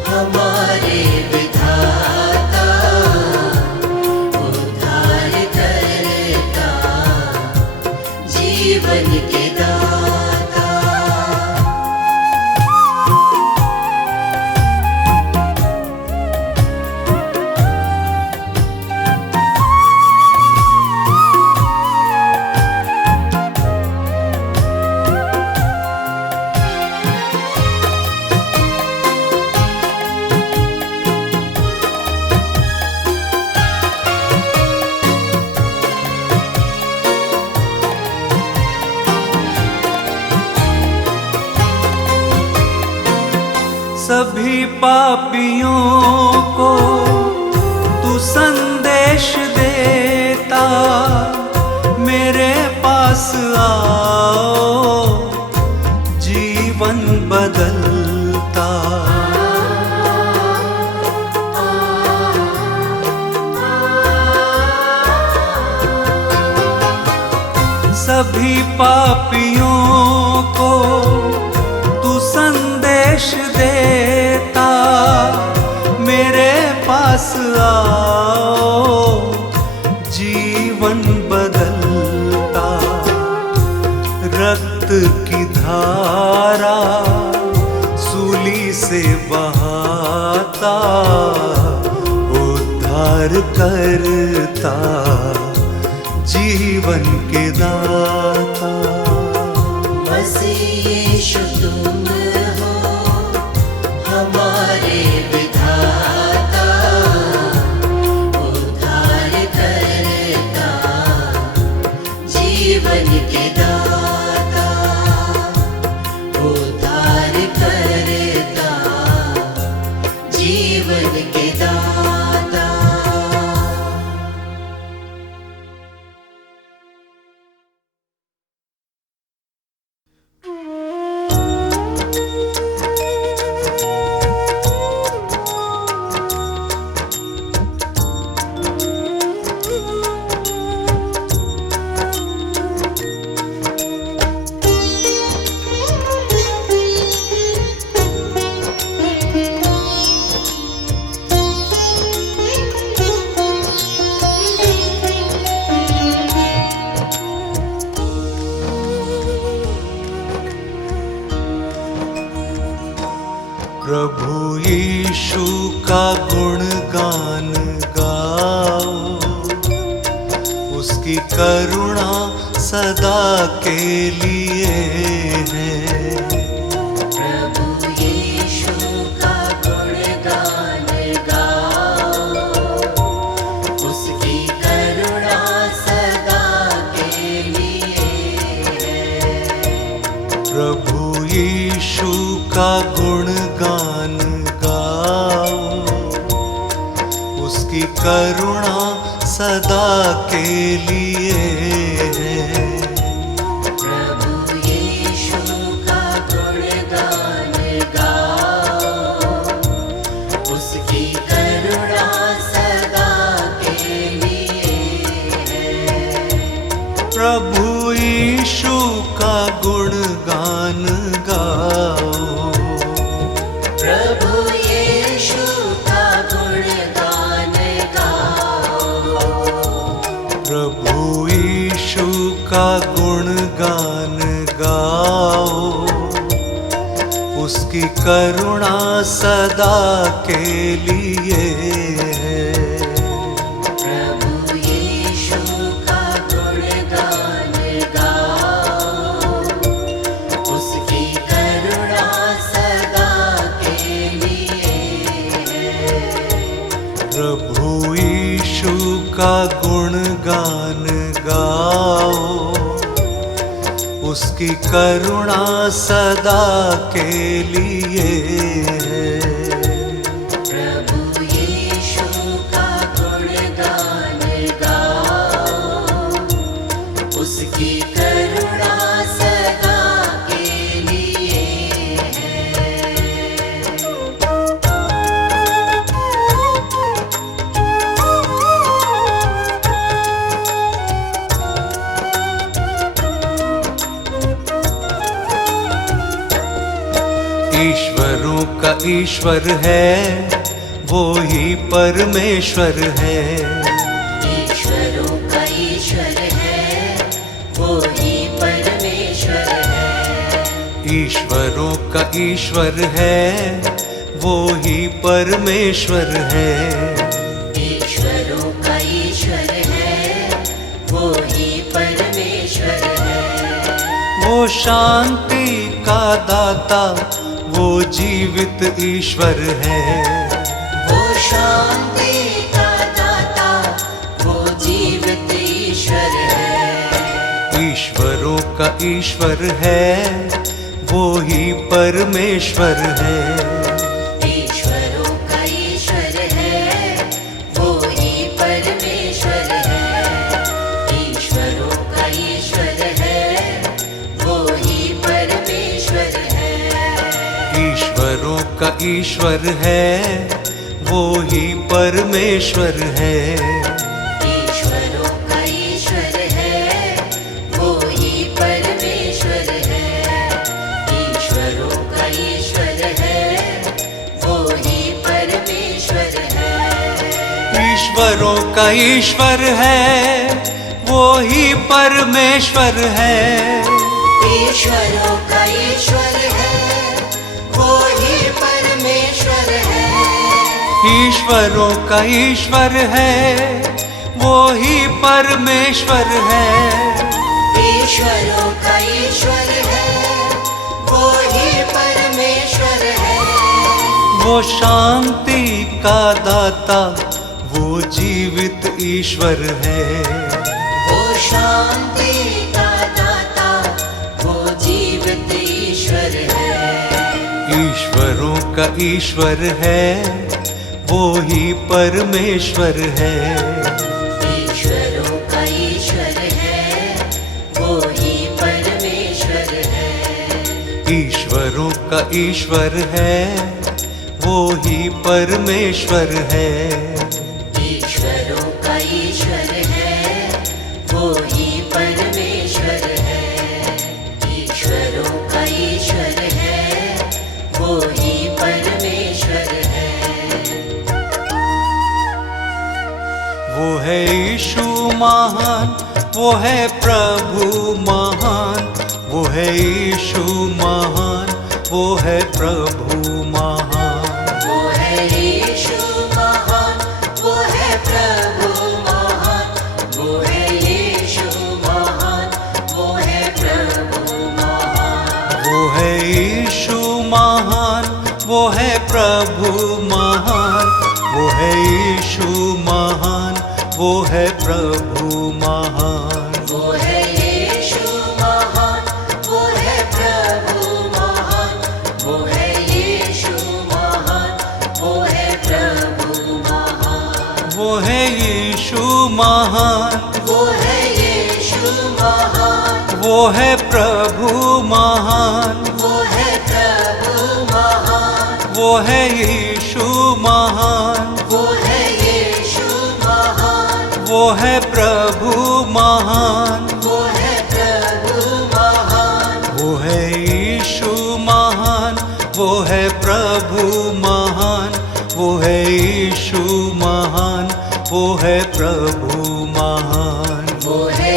हमारे विधाता, उद्धार करता, जीवन के दाता। सभी पापियों को तू संदेश देता, मेरे पास आओ, जीवन बदलता। सभी पापियों को तू संदेश देता, मेरे पास आओ, जीवन बदलता। रक्त की धारा सूली से बहाता, उद्धार करता, जीवन के दाता। मसीह यीशु तुम हो हमारे विधाता, उद्धार करता, जीवन के दाता, उद्धार करता, जीवन के दाता। का गुणगान गाओ, उसकी करुणा सदा के लिए है। प्रभु यीशु का गुणगान गाओ, उसकी करुणा सदा के लिए है। प्रभु यीशु का गुणगान गाओ, उसकी करुणा सदा के लिए है। प्रभु यीशु का गुणगान गाओ, उसकी करुणा सदा के लिए है। प्रभु यीशु का गुणगान गाओ, प्रभु यीशु का गुणगान गाओ, प्रभु यीशु का गुणगान गाओ, उसकी करुणा सदा के लिए है। प्रभु यीशु का गुणगान गाओ, उसकी करुणा सदा के लिए है। प्रभु यीशु का गुणगान गाओ, उसकी करुणा सदा के लिए है। प्रभु यीशु का गुणगान गाओ, उसकी करुणा सदा के लिए है। ईश्वरों का ईश्वर है, वो ही परमेश्वर है। ईश्वरों का ईश्वर है, वो ही परमेश्वर है। ईश्वरों का ईश्वर है, वो ही परमेश्वर है। ईश्वरों का ईश्वर है, वो ही परमेश्वर है। वो शांति का दाता, वो जीवित ईश्वर है। वो शांति का दाता, वो जीवित ईश्वर है। ईश्वरों का ईश्वर है, वो ही परमेश्वर है। ईश्वरों का ईश्वर है, वो ही परमेश्वर है। ईश्वरों का ईश्वर है, वो ही परमेश्वर है। ईश्वरों का ईश्वर है, वो ही परमेश्वर है। ईश्वरों का ईश्वर है, वो ही परमेश्वर है। ईश्वरों का ईश्वर है, वो ही परमेश्वर है। ईश्वरों का ईश्वर है, वो ही परमेश्वर है। ईश्वरों का ईश्वर है, वो ही परमेश्वर है। ईश्वरों का ईश्वर है, वो ही परमेश्वर है। ईश्वरों का ईश्वर है, वो ही परमेश्वर है। वो शांति का दाता, वो जीवित ईश्वर है। वो शांति का दाता, वो जीवित ईश्वर है। ईश्वरों का ईश्वर है, वो ही परमेश्वर है। ईश्वरों का ईश्वर है, वो ही परमेश्वर है। ईश्वरों का ईश्वर है, वो ही परमेश्वर है। ईश्वरों का ईश्वर है, वो ही परमेश्वर है। ईश्वरों का ईश्वर है, वो ही परमेश्वर है। वो है यीशु महान, वो है प्रभु महान। वो है यीशु महान, वो है प्रभु महान। वो है यीशु प्रभु महान, वो है यीशु महान, वो है प्रभु महान। वो है यीशु महान, वो है प्रभु महान, वो है यीशु महान, वो है प्रभु महान। वो है यीशु महान, वो है यीशु महान, वो है प्रभु महान। वो है प्रभु महान, वो है यीशु महान, वो है यीशु महान, वो है प्रभु महान। वो है प्रभु महान। वो है यीशु महान, वो है प्रभु महान, वो है यीशु महान, वो है प्रभु महान। वो है